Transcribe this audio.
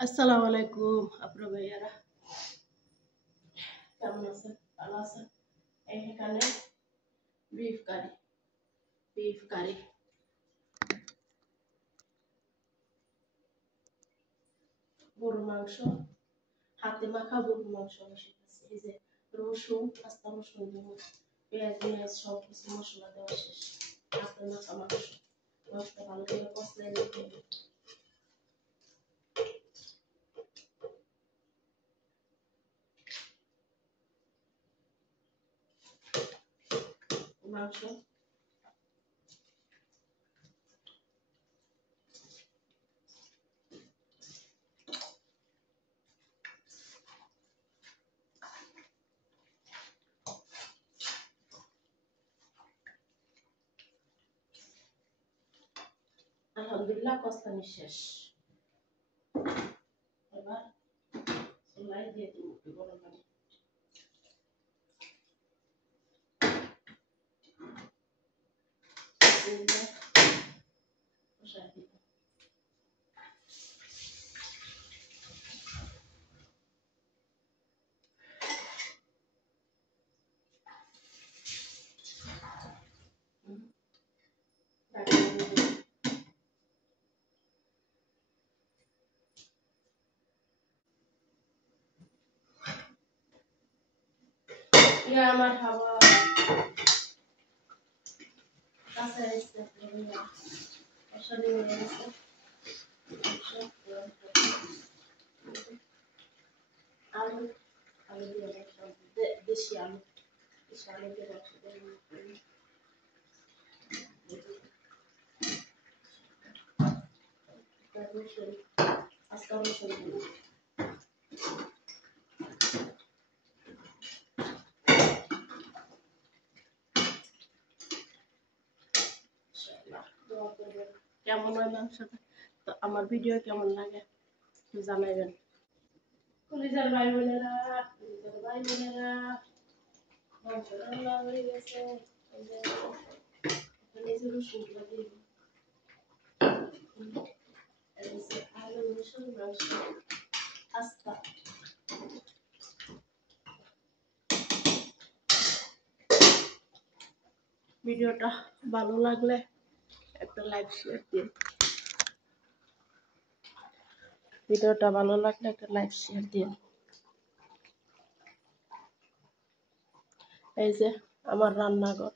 আসসালামু আলাইকুম আপনার ভাইয়ারা কেমন আছেন? ভালো আছেন? এখানে বিফ কারি গরুর মাংস, হাতে মাখা গরুর মাংস বসিয়েছি। এই যে রসুন, আস্তা রসুন দিব, পেঁয়াজ সব কিছু মশলা দেওয়া শেষ। হাতে মাখা মাংসটা ভালো করে কষলে নিতে হবে। মাংস আলহামদুলিল্লাহ কষলানি শেষ। এবার চুলায় দিয়ে দিব গরম পানি। বসায় দিব। Ya marhaba. Casa este problema. Așa de mine este. Alu de așa deși alu. Deși alu de așa de mine. Dar nu știu. Asta nu știu. কেমন হয় মাংসটা? তো আমার ভিডিও কেমন লাগে একটু জানাবেন। কলিজার ভাই বোনেরা মাংস রান্না হয়ে গেছে। রসুনগুলো দিয়ে আলু রসুন মাংস আস্তা। ভিডিওটা ভালো লাগলে একটা লাইক শেয়ার দিন। ভিডিওটা ভালো লাগলে একটা লাইক শেয়ার দিন। এই যে আমার রান্নাঘর।